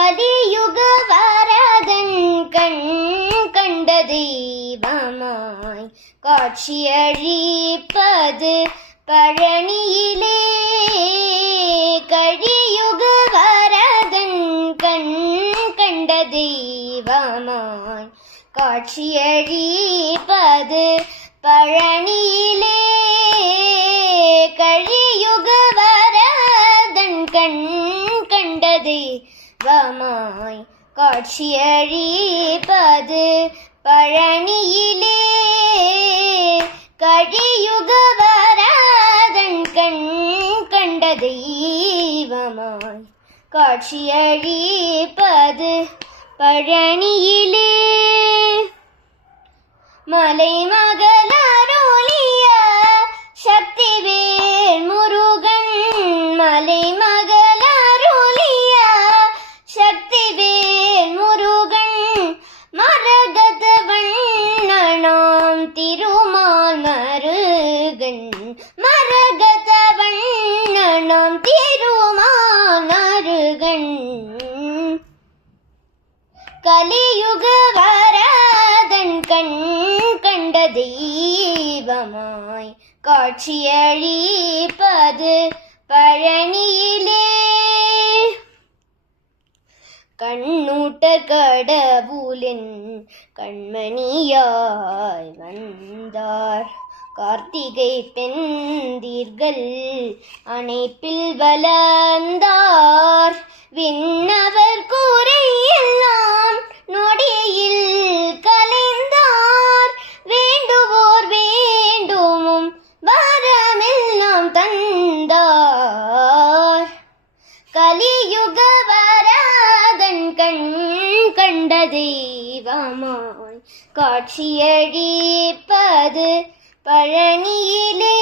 கலியுக வரதன் கண் கண்ட தெய்வமாய் காட்சியளிப்பது பழனியிலே. கலியுக வரதன் கண் கண்ட தெய்வமாய் காட்சியளிப்பது பழனியிலே. கலியுக வரதன் கண் கண்ட தெய்வமாய் காட்சியளிப்பது பழனியிலே. கலியுக வரதன் கண் கண்ட தெய்வமாய் காட்சியளிப்பது பழனியிலே. மலைமகளருளிய சக்திவேல் முருகன், மலைமகளருளிய சக்திவேல் முருகன், மரகத வண்ணனாம் திருமால் மருகன், மரகத வண்ணனாம் திருமால் மருகன். கலியுக வரதன் கண் கண்ட தெய்வமாய் காட்சியளிப்பது பழனியிலே. கண்ணூட்ட கடவுளின் கண்மணியாய் வந்தார். கார்த்திகை பெண்டிர்கள் அணைப்பில் வளர்ந்தார். விண்ணவர் கூரையெல்லாம் நொடியில் கலைந்தார். வேண்டுவோர் வேண்டுமும் வரமெல்லாம் தந்தார். கலியுக வரதன் கண் கண்ட தெய்வமாய் காட்சியளிப்பது பழனியிலே.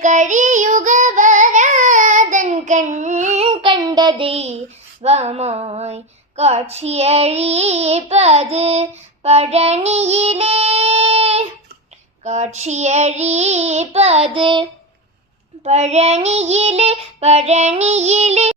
கலியுக வரதன் கண் கண்ட தெய்வமாய் காட்சியளிப்பது பழனியிலே. காட்சியளிப்பது பழனியிலே. பழனியிலே.